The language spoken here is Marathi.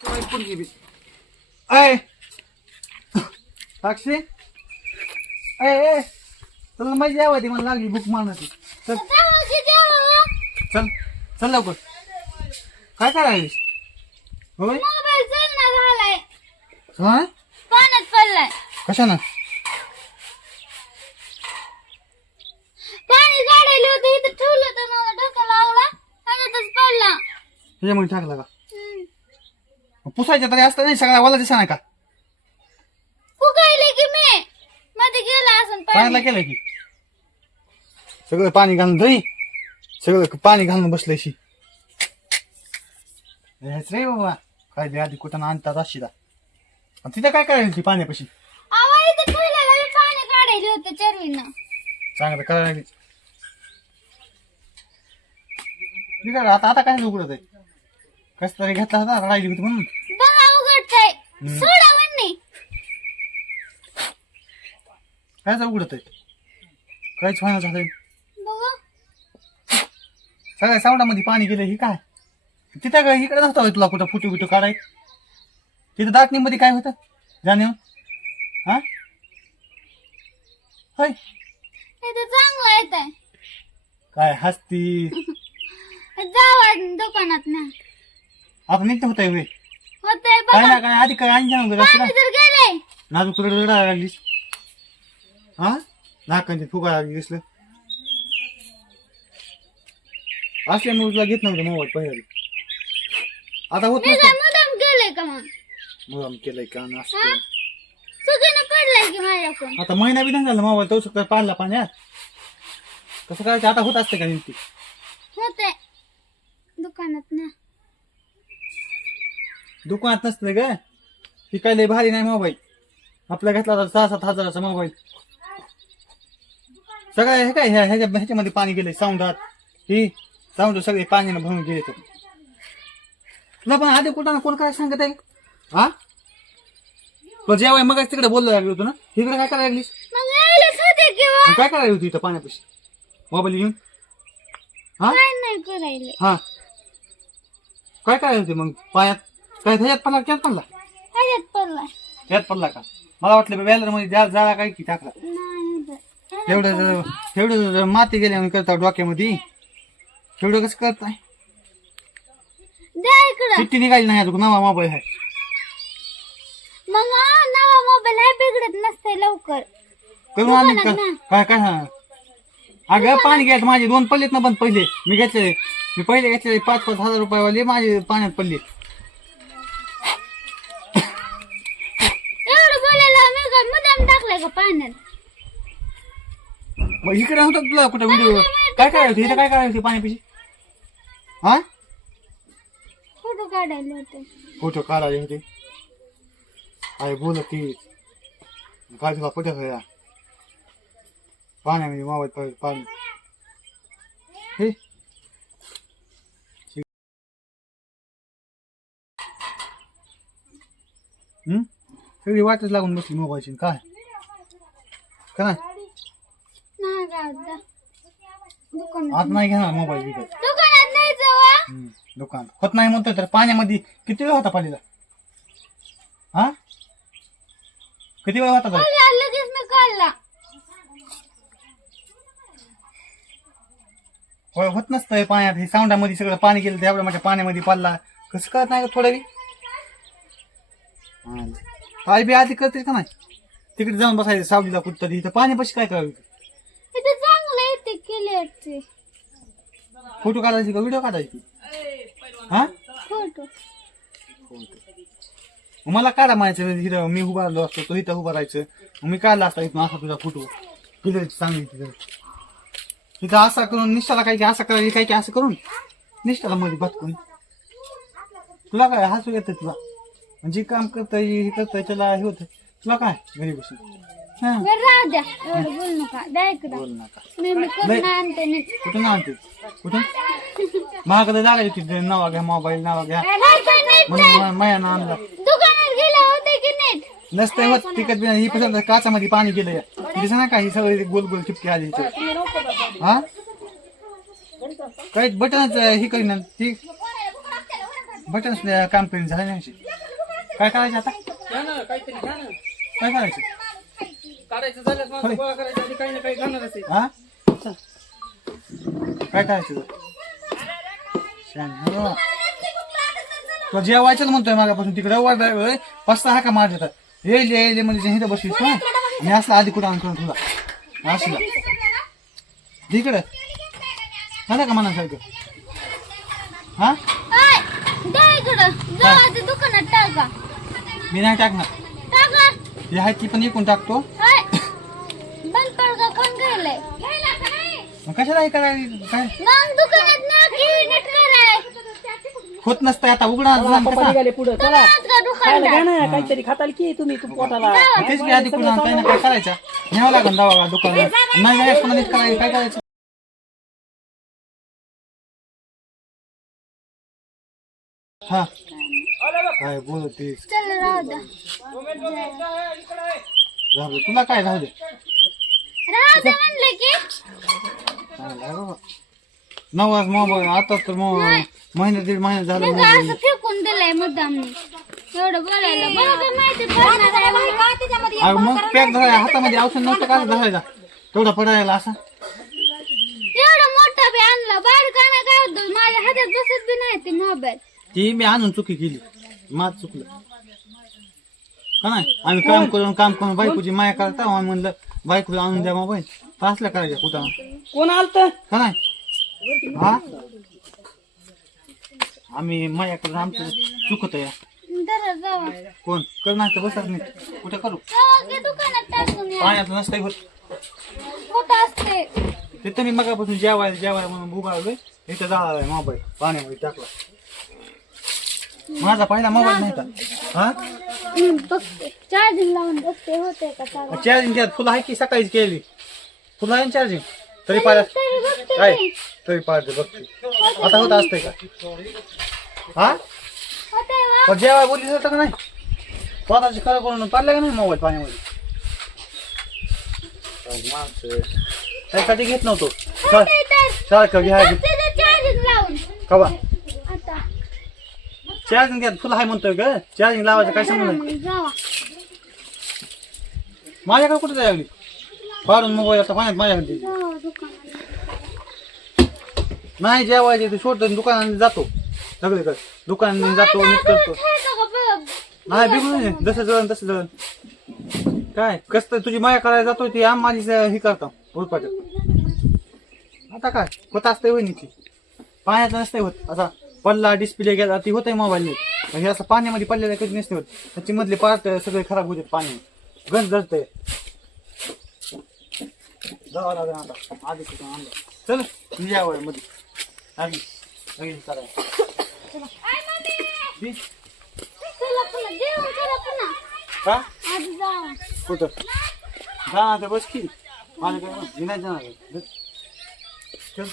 पोरगी बी. अय साक्षी अय ए तुला माहिती यावं ती मला लागली बुक मारण्याची. चल. चल. चल लवकर. काय करायलीस? होय? मोबाईल चालना झालाय. पाण्यात पडलाय. कशानं? पाणी काढायला होतं इथं ठेवलं तर मला डोका लागला पाण्यातच पडला. ह्याच्यामध्ये टाकला का. पुसायच्या तरी असतं नाही सगळा वाला दिसा नाही का? फुकायले की मी. मध्ये गेला असं पाण्याला पाणी केलं की? सगळं पाणी घालून दही सगळं पाणी घालून बसलंय शी. हेच रे बाबा. काय ते आधी कुठं आणतात अशी आणि तिथं काय करायला ती पाण्यापाशी? आवा इथं ठेवलेलं मी पाणी काढायला होतं चरवीनं चांगलं करायला ठीक आहे आता आता काय उघडत आहे? कस तरी घेतला होता राहिली होती म्हणून. सोडा म्हणणे कायच उघडत आहे? काहीच फायनल झालंय. बघू. सगळ्या सावडामध्ये पाणी गेलं ही काय? तिथं काय इकडे नसतं होय तुला कुठं फुटू बिटू काढाय तिथं दाटणीमध्ये काय होतं? जाणीव? हा? होय. चांगलं येत आहे काय हसती? जावा दुकानात ना. आता निघतं होत आहे होतंय काय बघा ना काय आधी काय पाणी गेलंय नाजूक तुला रडायला लागलीस. हा? नाकांची फुगा लागली दिसलं. असल्यामुळे तुला घेत नव्हतं मोबाईल पहिल्या आता होत मी काय नसतं मुदाम गेलंय का मग? मुलाम केलंय का आणि असं? केलं. चुकीनं पडलाय की माझ्याकडून? आता महिना बी नाही झाला मोबाईल तो सुद्धा पाडला पाण्यात. कसं करायचं? आता होत असते का नेमकी होतंय. दुकानात ना. दुकानात नसतं ग. ती काय लय भारी नाही मोबाईल आपला घेतला होता सहा सात हजाराचा मोबाईल सगळं हे काय ह्या ह्याच्या ह्याच्यामध्ये पाणी गेले साऊंडात ही साऊंड सगळे पाण्यानं भरून गेले तर. तुला पण आधी कुठं ना कोण काय सांगत आहे? हा? पण जेव्हा मग तिकडे बोललो लागली होतो ना? तिकडे काय करायला लागलीस? मग यायलाच होते किंवा? आणि काय करायला होती इथं पाण्यापाशी? मोबाईल घेऊन? हा? काय नाही करायले. हा. काय करायला होती मग? पायात? काय ह्याच्यात पडला त्यात पडला? ह्याच्यात त्यात पडला का? मला वाटलं बॅलरमध्ये जा- जाळा काय की टाकला. नाही. एवढं जर- एवढं जर माती गेल्या आणि करता डोक्यामध्ये एवढं कसं करताय? द्या इकडं. चिठ्ठी निघाली नाही अजून नवा मोबाईल आहे. मग हा, नवा मोबाईल आहे बिघडत नसतंय लवकर. करून आणली का काय काय हा. अगं पाणी घ्यायचं माझे दोन पडलेत ना बंद पहिले. मी घेतले मी पहिले घेतले पाच पाच हजार रुपयावाले माझे पाण्यात पडले एवढं बोलायला मी काय मुदाम टाकलाय का पाण्यात मग इकडे होतं तुला कुठं व्हिडिओ काय करायला होती? इथं काय करायला होती पाण्यापाशी? हा? फोटो काढायला होते. फोटो काढायचे होते? अरे बोल ती काय तुला पटत या पाण्यामध्ये मोबाईल पाहिजे पाणी. हे? हम्म? सगळी वाटच लागून बसली मोबाईलची. काय? काय नाही? का दुकानात आत नाही घेणार मोबाईल विकत दुकानात नाही जावा हम्म, दुकान. होत नाही म्हणतोय तर पाण्यामध्ये किती वेळ होता पालीला? हा? किती वेळ होता तरी? लगेच मी काढला. होय होत नसतंय पाण्यात. हे साऊंडामध्ये सगळं पाणी गेलं तेवढ्या मोठ्या पाण्यामध्ये पडला कसं कळत नाही का थोडं बी हा. बी आधी करतेस का नाही? तिकडे जाऊन बसायचं सावलीला कुठं इथं पाण्यापाशी काय करावं? इथे चांगलं क्लिअरचे फोटो काढायची का? व्हिडिओ काढायची? हा? फोटो. मग मला काढा म्हणायचं इथं मी उभा राहिलो असतो तो इथं उभा राहायचं. मग मी काढला असता इथून असा तुझा फोटो. किती चांगली तिथं. तिथं असा करून निष्ठाला काय की असं करायची काय की असं करून. निष्ठाला मध्ये बदकून तुला काय हसू येतं तुला? म्हणजे काम करताय हे करताय त्याला हे होतं. तुला काय? घरी बसून. हा. बरं राहू द्या. एवढं बोल नका. द्या इकडं बोल नका. मी मी करून आणते नाही. कुठून आणते? कुठून? महागडे जागा नावा घ्या मोबाईल नावा घ्या. नाही काय नाही. म्हणून माया ना आणला. दुकानात गेले होते की नाहीत? नसतंय होत. तिकट बिना ही पसंत काचामध्ये पाणी गेलं दिसत ना का? ही सगळी गोल गोल टिपकी आली इथं. हा? काही बटनच हे करीन. ही बटन काम करीन. झालं नाही काय करायचं आता? घ्या ना काहीतरी घ्या ना. काय करायचं? झाल्यास गोळा करायचं आधी काही ना काही घालणार असेल. हा? काय करायचं शान, हो. म्हणतोय मागापासून. तिकडे वाढ पस्ता हा का मार देतात येईल येईल म्हणजे इथं बसवीस ना मी असला आधी कुठं आणतो तुला. असला. तिकडे झालं का मना सारखं हा द्या इकडं. दुकानात टाका मी नाही टाकणार. टाका हे आहे ती पण इकून टाकतो. बंद पडदा कोण गेलंय मग कशाला हे काय? मग दुकानात ना नीट कराय होत नसतं आता उघडा पप्पा निघाले पुढं. चला आज का खायला घ्या दुकानदार ना काहीतरी खाताल की तुम्ही तू पोटाला. तेच की आधी काही ना काय करायचं? न्यावं लागेल दवा दुकानात नाही जायचं नीट काय करायचं? हा. काय बोलतीस चल. राहू द्या राहू दे तुला काय राहू दे? राहू द्या म्हणलं की. चांगलं आहे बाबा. नवाज मोबाईल आता तर महिने दीड महिने झालं मी का मोबाईल असं फेकून दिलंय मुद्दामनी. एवढं बोलायला. माहिती पडणार आहे मग पॅक धरायला हातामध्ये औषध नव्हतं का धरायला? तेवढा पडायला असा? एवढं मोठा बी आणला. बाहेर काय होतं? माझ्या हातात बसत बी नाही ते मोबाईल. ती मी आणून चुकी केली. माझ चुकलं. का नाही? आम्ही काम करून काम करून बायकोची माया करता आम्ही म्हणलं बायकोला आणून द्या मोबाईल. तर असल्या करायच्या कुठं? कोण आलत? का नाही? हा? आम्ही माया करून आमचं चुकत या. कोण? कर नाही तर बसत नाही. कुठं करू? पाण्यात नसतंय असते. तिथं मी मगापासून जेवायला जेवायला म्हणून उभारलोय इथं झाला मोबाईल. पाण्यामध्ये टाकला. माझा पहिला मोबाईल नाही हा? बघते चार्जिंग लावून बघते होते का चालू? चार्जिंग त्यात फुलं आहे की सकाळीच केली? फुलं आहे चार्जिंग तरी पाहिजे तरी बघते काय मी. तरी पाहिजे बघते आता होत असतंय का? हा? होतंय वा. पण जेवाय बोलली होतं का नाही? स्वतःची खरं करून पाडलं का नाही मोबाईल पाण्यामध्ये. त्यासाठी घेत नव्हतो. चल होतंय तर. सारखं घ्यायचं बघते तर चार्जिंग लावून. कवा? चार्जिंग त्यात फुलं आहे म्हणतोय का चार्जिंग लावायचं काय जरा सांगू मग जावा. माझ्याकडे कुठे लागली? पाडून मोबाईल आता पाण्यात माझ्याकडे. जावा दुकानात. नाही जेवायचे ते सोडतो दुकानात जातो. सगळीकडे. दुकानात जातो नीट करतो. नाही बिघडून. जसं जळण तसं जळण काय? कस तर तुझी माया करायला जातो ती आम माझी ही करतो उरपाट. आता काय? होत असते वहिनीची. पाण्यात नसते होत असा पडला डिस्प्ले गेला ती होतंय मोबाईल हे असं पाण्यामध्ये पडलेलं कधी नसते होत. त्याची मधले पार्ट सगळे खराब होते पाणी. गंज जळतंय. जावं लागेल आता. आधी आणलं? चल मी यावं मध्ये. लगेच करायला का? कुठं? जाणार तर बस की. माझ्याकडे नाही जाणार. चल.